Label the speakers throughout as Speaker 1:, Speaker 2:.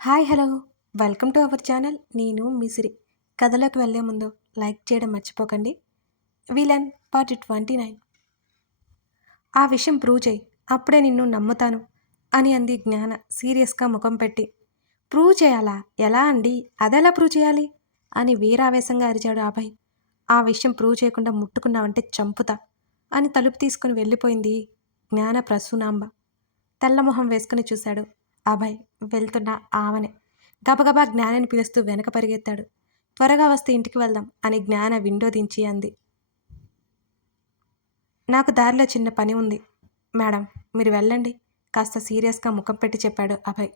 Speaker 1: Hi hello. Welcome to our channel. నేను మిసిరి. కథలోకి వెళ్ళే ముందు లైక్ చేయడం మర్చిపోకండి. Villain part twenty nine. ఆ విషయం ప్రూవ్ చేయి. అప్పుడే నిన్ను నమ్ముతాను అని అంది జ్ఞాన సీరియస్గా ముఖం పెట్టి. ప్రూవ్ చేయాలా? ఎలా అండి? అదెలా ప్రూవ్ చేయాలి? అని వీరావేశంగా అరిచాడు అభయ్ ఆ విషయం ప్రూవ్ చేయకుండా ముట్టుకున్నావంటే చంపుతా అని తలుపు తీసుకుని వెళ్ళిపోయింది జ్ఞాన ప్రసూనాంబ. తెల్లమొహం వేసుకుని చూశాడు. అభయ్ వెళ్తున్న ఆమెనే. గబగబా జ్ఞానాన్ని పిలుస్తూ వెనక పరిగెత్తాడు. త్వరగా వస్తే ఇంటికి వెళ్దాం అని జ్ఞాన విండో దించి అంది. నాకు దారిలో చిన్న పని ఉంది. మేడం మీరు వెళ్ళండి. కాస్త సీరియస్గా ముఖం పెట్టి చెప్పాడు అభయ్.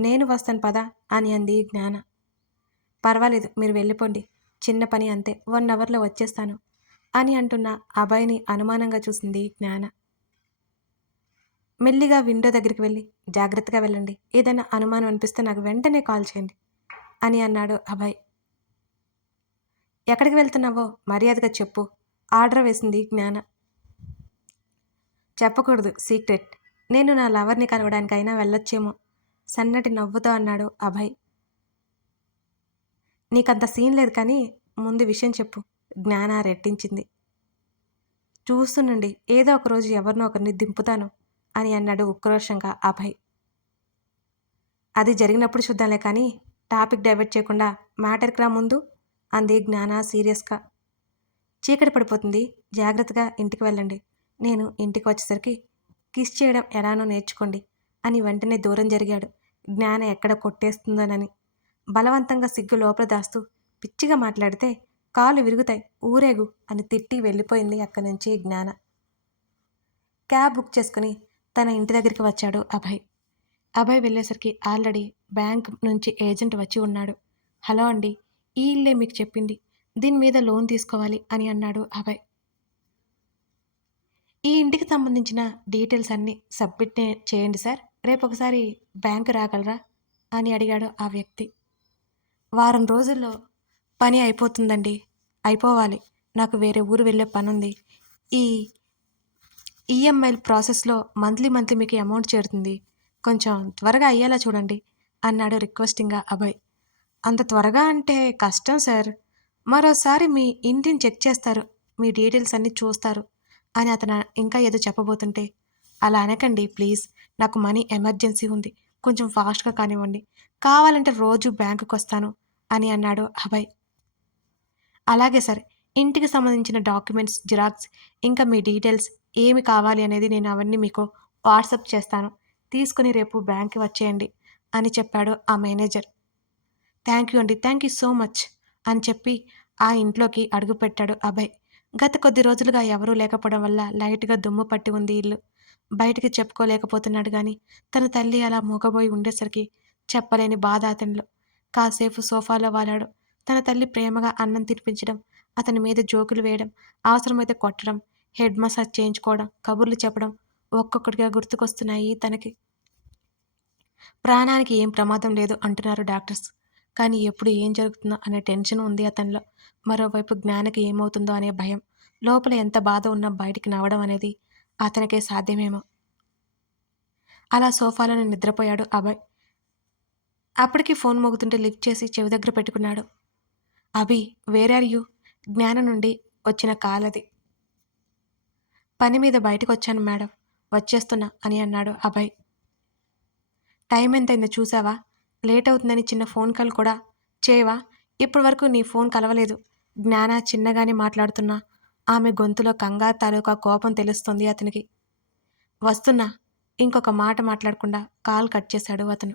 Speaker 1: నేను వస్తాను పదా అని అంది జ్ఞాన. పర్వాలేదు మీరు వెళ్ళిపోండి. చిన్న పని అంతే. వన్ అవర్లో వచ్చేస్తాను అని అంటున్న అభయ్ని అనుమానంగా చూసింది జ్ఞాన. మెల్లిగా విండో దగ్గరికి వెళ్ళి జాగ్రత్తగా వెళ్ళండి. ఏదైనా అనుమానం అనిపిస్తే నాకు వెంటనే కాల్ చేయండి అని అన్నాడు అభయ్. ఎక్కడికి వెళ్తున్నావో? మర్యాదగా చెప్పు. ఆర్డర్ వేసింది జ్ఞాన. చెప్పకూడదు సీక్రెట్. నేను నా లవర్ని కలవడానికైనా వెళ్ళొచ్చేమో సన్నటి నవ్వుతో అన్నాడు అభయ్. నీకంత సీన్ లేదు కానీ ముందు విషయం చెప్పు జ్ఞాన రెట్టించింది. చూస్తుండండి. ఏదో ఒక రోజు ఎవరినో ఒకరిని దింపుతాను. అని అన్నాడు ఉక్రోషంగా అభయ్. అది జరిగినప్పుడు చూద్దాంలే కానీ టాపిక్ డైవర్ట్ చేయకుండా మ్యాటర్కి రా ముందు అంది జ్ఞాన సీరియస్గా. చీకటి పడిపోతుంది జాగ్రత్తగా ఇంటికి వెళ్ళండి. నేను ఇంటికి వచ్చేసరికి కిస్ చేయడం ఎలానో నేర్చుకోండి అని వెంటనే దూరం జరిగాడు జ్ఞాన ఎక్కడ కొట్టేస్తుందోనని. బలవంతంగా సిగ్గు లోపల దాస్తూ పిచ్చిగా మాట్లాడితే కాలు విరుగుతాయి ఊరేగు అని తిట్టి వెళ్ళిపోయింది అక్కడి నుంచి జ్ఞాన. క్యాబ్ బుక్ చేసుకుని తన ఇంటి దగ్గరికి వచ్చాడు అభయ్. అభయ్ వెళ్ళేసరికి ఆల్రెడీ బ్యాంక్ నుంచి ఏజెంట్ వచ్చి ఉన్నాడు. హలో అండి ఈ ఇల్లే మీకు చెప్పింది. దీని మీద లోన్ తీసుకోవాలి అని అన్నాడు అభయ్. ఈ ఇంటికి సంబంధించిన డీటెయిల్స్ అన్నీ సబ్మిట్ చేయండి సార్. రేపు ఒకసారి బ్యాంక్ రాగలరా? అని అడిగాడు ఆ వ్యక్తి. వారం రోజుల్లో పని అయిపోతుందండి. అయిపోవాలి. నాకు వేరే ఊరు వెళ్ళే పని ఉంది ఈ ఈఎంఐ ప్రాసెస్లో మంత్లీ మంత్లీ మీకు అమౌంట్ చేరుతుంది. కొంచెం త్వరగా అయ్యేలా చూడండి అన్నాడు రిక్వెస్టింగ్గా అభయ్. అంత త్వరగా అంటే కష్టం సార్. మరోసారి మీ ఇంటిని చెక్ చేస్తారు. మీ డీటెయిల్స్ అన్నీ చూస్తారు అని అతను ఇంకా ఏదో చెప్పబోతుంటే అలా అనకండి ప్లీజ్. నాకు మనీ ఎమర్జెన్సీ ఉంది. కొంచెం ఫాస్ట్గా కానివ్వండి. కావాలంటే రోజు బ్యాంకుకి వస్తాను అని అన్నాడు అభయ్. అలాగే సార్. ఇంటికి సంబంధించిన డాక్యుమెంట్స్ జిరాక్స్ ఇంకా మీ డీటెయిల్స్ ఏమి కావాలి అనేది నేను అవన్నీ మీకు వాట్సప్ చేస్తాను. తీసుకుని రేపు బ్యాంక్కి వచ్చేయండి అని చెప్పాడు ఆ మేనేజర్. థ్యాంక్ యూ అండి థ్యాంక్ యూ సో మచ్ అని చెప్పి ఆ ఇంట్లోకి అడుగుపెట్టాడు అభయ్. గత కొద్ది రోజులుగా ఎవరూ లేకపోవడం వల్ల లైట్గా దుమ్ము పట్టి ఉంది ఇల్లు. బయటికి చెప్పుకోలేకపోతున్నాడు కానీ తన తల్లి అలా మూగబోయి ఉండేసరికి చెప్పలేని బాధ అతనిలో. కాసేపు సోఫాలో వాలాడు. తన తల్లి ప్రేమగా అన్నం తినిపించడం అతని మీద జోకులు వేయడం అవసరమైతే కొట్టడం హెడ్ మసాజ్ చేయించుకోవడం కబుర్లు చెప్పడం ఒక్కొక్కటిగా గుర్తుకొస్తున్నాయి తనకి. ప్రాణానికి ఏం ప్రమాదం లేదు అంటున్నారు డాక్టర్స్. కానీ ఎప్పుడు ఏం జరుగుతుందో అనే టెన్షన్ ఉంది అతనిలో. మరోవైపు జ్ఞానకి ఏమవుతుందో అనే భయం. లోపల ఎంత బాధ ఉన్నా బయటికి నవ్వడం అనేది అతనికే సాధ్యమేమో. అలా సోఫాలోనే నిద్రపోయాడు అభయ్. అప్పటికి ఫోన్ మోగుతుంటే లిఫ్ట్ చేసి చెవి దగ్గర పెట్టుకున్నాడు. అభి వేర్ ఆర్ యూ జ్ఞానం నుండి వచ్చిన కాలది. పని మీద బయటకు వచ్చాను మేడం. వచ్చేస్తున్నా అని అన్నాడు అభయ్. టైం ఎంతైందో చూసావా? లేట్ అవుతుందని చిన్న ఫోన్ కాల్ కూడా చేయవా? ఇప్పటి వరకు నీ ఫోన్ కలవలేదు. జ్ఞాన చిన్నగానే మాట్లాడుతున్నా. ఆమె గొంతులో కంగారు తాలూకా కోపం తెలుస్తుంది అతనికి. వస్తున్నా. ఇంకొక మాట మాట్లాడకుండా కాల్ కట్ చేశాడు అతను.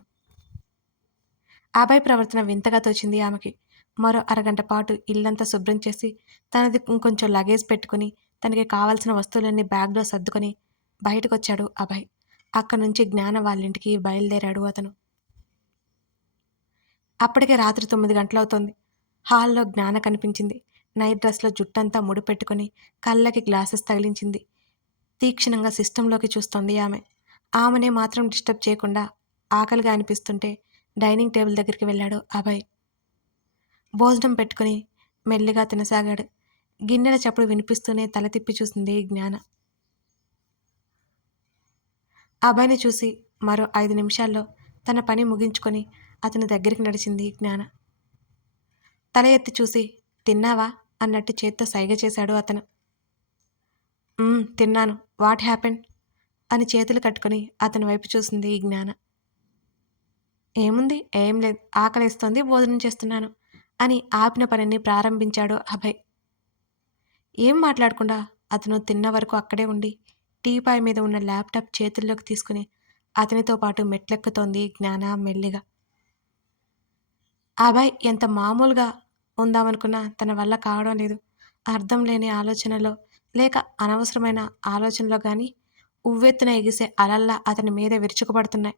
Speaker 1: అభయ్ ప్రవర్తన వింతగా తోచింది ఆమెకి. మరో అరగంట పాటు ఇల్లంతా శుభ్రం చేసి తనది ఇంకొంచెం లగేజ్ పెట్టుకుని తనకి కావాల్సిన వస్తువులన్నీ బ్యాగ్లో సర్దుకొని బయటకు వచ్చాడు అభయ్. అక్కడి నుంచి జ్ఞాన వాళ్ళింటికి బయలుదేరాడు అతను. అప్పటికే రాత్రి తొమ్మిది గంటలవుతోంది. హాల్లో జ్ఞాన కనిపించింది. నైట్ డ్రెస్లో జుట్టంతా ముడిపెట్టుకుని కళ్ళకి గ్లాసెస్ తగిలించింది. తీక్షణంగా సిస్టంలోకి చూస్తోంది ఆమె. ఆమెనే మాత్రం డిస్టర్బ్ చేయకుండా ఆకలిగా అనిపిస్తుంటే డైనింగ్ టేబుల్ దగ్గరికి వెళ్ళాడు అభయ్. భోజనం పెట్టుకుని మెల్లిగా తినసాగాడు. గిన్నెల చప్పుడు వినిపిస్తూనే తల తిప్పి చూసింది జ్ఞాన. అబ్బాయిని చూసి మరో ఐదు నిమిషాల్లో తన పని ముగించుకొని అతని దగ్గరికి నడిచింది జ్ఞాన. తల ఎత్తి చూసి తిన్నావా? అన్నట్టు చేత్తో సైగ చేశాడు అతను. తిన్నాను. వాట్ హ్యాపెన్ అని చేతులు కట్టుకొని అతని వైపు చూసింది ఈ జ్ఞాన. ఏముంది? ఏం లేదు. ఆకలిస్తోంది. భోజనం చేస్తున్నాను. అని ఆపిన పనిని ప్రారంభించాడు అభయ్. ఏం మాట్లాడకుండా అతను తిన్న వరకు అక్కడే ఉండి టీపాయ్ మీద ఉన్న ల్యాప్టాప్ చేతుల్లోకి తీసుకుని అతనితో పాటు మెట్లెక్కుతోంది జ్ఞాన మెల్లిగా. అభయ్ ఎంత మామూలుగా ఉందామనుకున్నా తన వల్ల కావడం లేదు. అర్థం లేని ఆలోచనలో లేక అనవసరమైన ఆలోచనలో కానీ ఉవ్వెత్తున ఎగిసే అలల్లా అతని మీద విరుచుకుపడుతున్నాయి.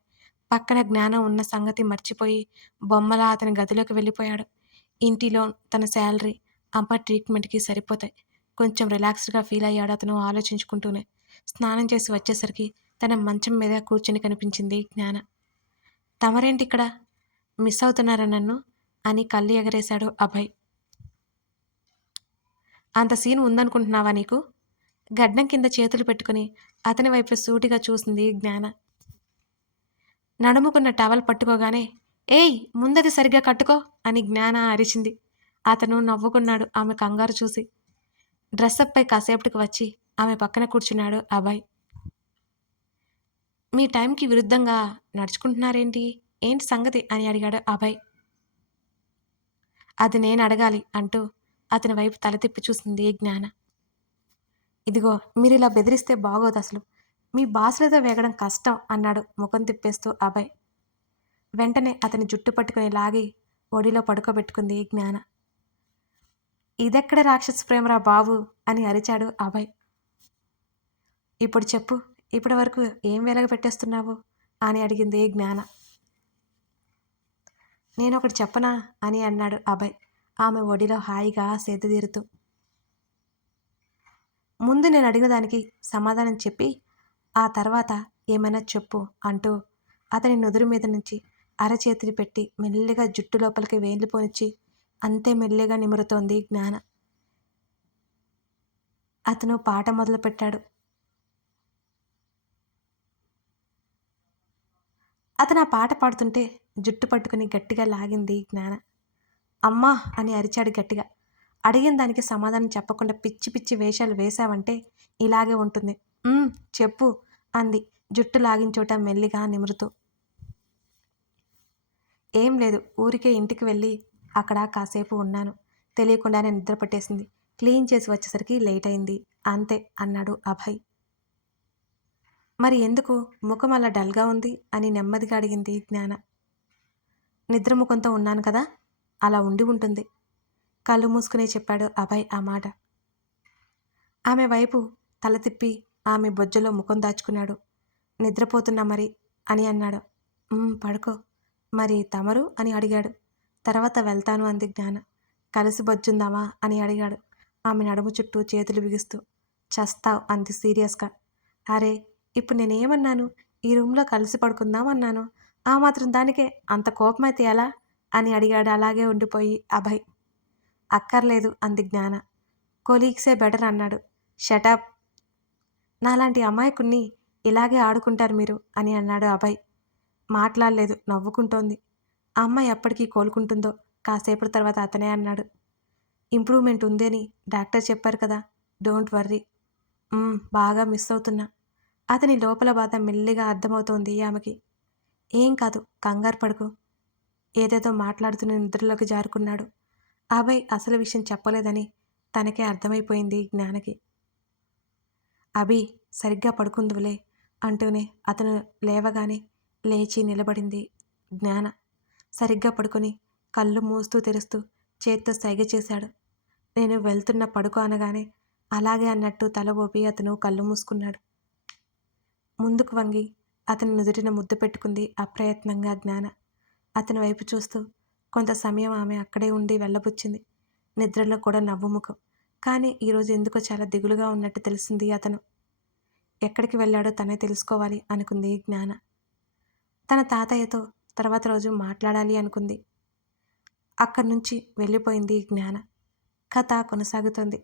Speaker 1: పక్కన జ్ఞానం ఉన్న సంగతి మర్చిపోయి బొమ్మలా అతని గదిలోకి వెళ్ళిపోయాడు. ఇంటిలో తన శాలరీ అమ్మ ట్రీట్మెంట్కి సరిపోతాయి. కొంచెం రిలాక్స్డ్గా ఫీల్ అయ్యాడు అతను ఆలోచించుకుంటూనే. స్నానం చేసి వచ్చేసరికి తన మంచం మీద కూర్చుని కనిపించింది జ్ఞాన. తమరేంటి ఇక్కడ? మిస్ అవుతున్నారా నన్ను? అని కళ్ళు ఎగరేశాడు అభయ్. అంత సీన్ ఉందనుకుంటున్నావా నీకు? గడ్డం కింద చేతులు పెట్టుకుని అతని వైపు సూటిగా చూసింది జ్ఞాన. నడుముకున్న టవల్ పట్టుకోగానే ఏయ్ ముందది సరిగ్గా కట్టుకో అని జ్ఞాన అరిచింది. అతను నవ్వుకున్నాడు ఆమె కంగారు చూసి. డ్రెస్అప్పై కాసేపటికి వచ్చి ఆమె పక్కన కూర్చున్నాడు అభయ్. మీ టైంకి విరుద్ధంగా నడుచుకుంటున్నారేంటి? ఏంటి సంగతి? అని అడిగాడు అభయ్. అది నేను అడగాలి అంటూ అతని వైపు తల తిప్పి చూసింది జ్ఞాన. ఇదిగో మీరు ఇలా బెదిరిస్తే బాగోదు అసలు. మీ బాసులతో వేగడం కష్టం అన్నాడు ముఖం తిప్పేస్తూ అభయ్. వెంటనే అతని జుట్టు పట్టుకుని లాగి ఒడిలో పడుకోబెట్టుకుంది జ్ఞాన. ఇదెక్కడ రాక్షస ప్రేమరా బాబు? అని అరిచాడు అభయ్. ఇప్పుడు చెప్పు ఇప్పటి వరకు ఏం వెలగ పెట్టేస్తున్నావు? అని అడిగింది జ్ఞాన. నేను ఒకటి చెప్పనా? అని అన్నాడు అభయ్ ఆమె ఒడిలో హాయిగా సేదతీరుతూ ముందు నేను అడిగిన దానికి సమాధానం చెప్పి ఆ తర్వాత ఏమైనా చెప్పు అంటూ అతని నుదురు మీద నుంచి అరచేతిని పెట్టి మెల్లిగా జుట్టు లోపలికి వేళ్ళు పోనిచ్చి అంతే మెల్లిగా నిమురుతోంది జ్ఞాన. అతను పాట మొదలుపెట్టాడు. అతను ఆ పాట పాడుతుంటే జుట్టు పట్టుకుని గట్టిగా లాగింది జ్ఞాన. అమ్మా అని అరిచాడు గట్టిగా. అడిగిన దానికి సమాధానం చెప్పకుండా పిచ్చి పిచ్చి వేషాలు వేశావంటే ఇలాగే ఉంటుంది. చెప్పు అంది. జుట్టు లాగించోట మెల్లిగా నిమురుతూ. ఏం లేదు ఊరికే ఇంటికి వెళ్ళి అక్కడ కాసేపు ఉన్నాను. తెలియకుండానే నిద్ర పట్టేసింది. క్లీన్ చేసి వచ్చేసరికి లేట్ అయింది. అంతే అన్నాడు అభయ్. మరి ఎందుకు? ముఖం అలా డల్గా ఉంది అని నెమ్మదిగా అడిగింది జ్ఞాన. నిద్ర ముఖంతో ఉన్నాను కదా? అలా ఉండి ఉంటుంది. కళ్ళు మూసుకునే చెప్పాడు అభయ్ ఆ మాట. ఆమె వైపు తల తిప్పి ఆమె బొజ్జలో ముఖం దాచుకున్నాడు. నిద్రపోతున్నా మరి అని అన్నాడు. పడుకో. మరి తమరు? అని అడిగాడు. తర్వాత వెళ్తాను అంది జ్ఞాన. కలిసి బొచ్చుందామా? అని అడిగాడు. ఆమె నడుము చుట్టూ చేతులు బిగిస్తూ. చస్తావ్ అంది సీరియస్గా అరే ఇప్పుడు నేనేమన్నాను? ఈ రూమ్లో కలిసి పడుకుందాం అన్నాను ఆ మాత్రం దానికే అంత కోపమైతే ఎలా? అని అడిగాడు అలాగే ఉండిపోయి అభయ్. అక్కర్లేదు అంది జ్ఞాన. కొలీగ్సే బెటర్ అన్నాడు. Shut up. నాలాంటి అమాయకుణ్ణి ఇలాగే ఆడుకుంటారు మీరు అని అన్నాడు అభయ్. మాట్లాడలేదు నవ్వుకుంటోంది. ఆ అమ్మాయి ఎప్పటికీ కోలుకుంటుందో కాసేపటి తర్వాత అతనే అన్నాడు. ఇంప్రూవ్మెంట్ ఉందని డాక్టర్ చెప్పారు కదా డోంట్ వర్రీ. బాగా మిస్ అవుతున్నా. అతని లోపల బాధ మెల్లిగా అర్థమవుతోంది ఆమెకి. ఏం కాదు కంగారు పడుకు. ఏదేదో మాట్లాడుతున్న నిద్రలోకి జారుకున్నాడు. అభయ్ అసలు విషయం చెప్పలేదని తనకే అర్థమైపోయింది జ్ఞానకి. అభి సరిగ్గా పడుకుందువులే అంటూనే అతను లేవగానే లేచి నిలబడింది జ్ఞాన. సరిగ్గా పడుకొని కళ్ళు మూస్తూ తెరుస్తూ చేత్తో సైగ చేశాడు. నేను వెళ్తున్న పడుకో అనగానే అలాగే అన్నట్టు తల ఊపి అతను కళ్ళు మూసుకున్నాడు. ముందుకు వంగి అతని నుదుటిన ముద్దు పెట్టుకుంది అప్రయత్నంగా జ్ఞాన. అతని వైపు చూస్తూ కొంత సమయం ఆమె అక్కడే ఉండి వెళ్ళబుచ్చింది. నిద్రలో కూడా నవ్వుముఖం కానీ ఈరోజు ఎందుకో చాలా దిగులుగా ఉన్నట్టు తెలిసింది అతను. ఎక్కడికి వెళ్ళాడో తనే తెలుసుకోవాలి అనుకుంది జ్ఞాన. తన తాతయ్యతో తర్వాత రోజు మాట్లాడాలి అనుకుంది. అక్కడి నుంచి వెళ్ళిపోయింది జ్ఞాన. కథ కొనసాగుతుంది.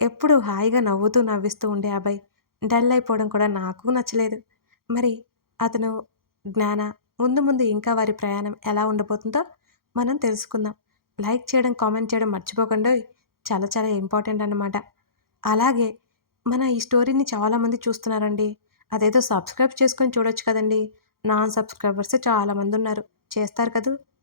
Speaker 1: ఎప్పుడు హాయిగా నవ్వుతూ నవ్విస్తూ ఉండే అబ్బాయి డల్ అయిపోవడం కూడా నాకు నచ్చలేదు. మరి అతను జ్ఞాన ముందు ముందు ఇంకా వారి ప్రయాణం ఎలా ఉండబోతుందో మనం తెలుసుకుందాం. లైక్ చేయడం కామెంట్ చేయడం మర్చిపోకుండా. చాలా చాలా ఇంపార్టెంట్ అన్నమాట. అలాగే మన ఈ స్టోరీని చాలామంది చూస్తున్నారండి. అదేదో సబ్స్క్రైబ్ చేసుకొని చూడొచ్చు కదండి. నాన్ సబ్స్క్రైబర్స్ చాలామంది ఉన్నారు. చేస్తారు కదూ?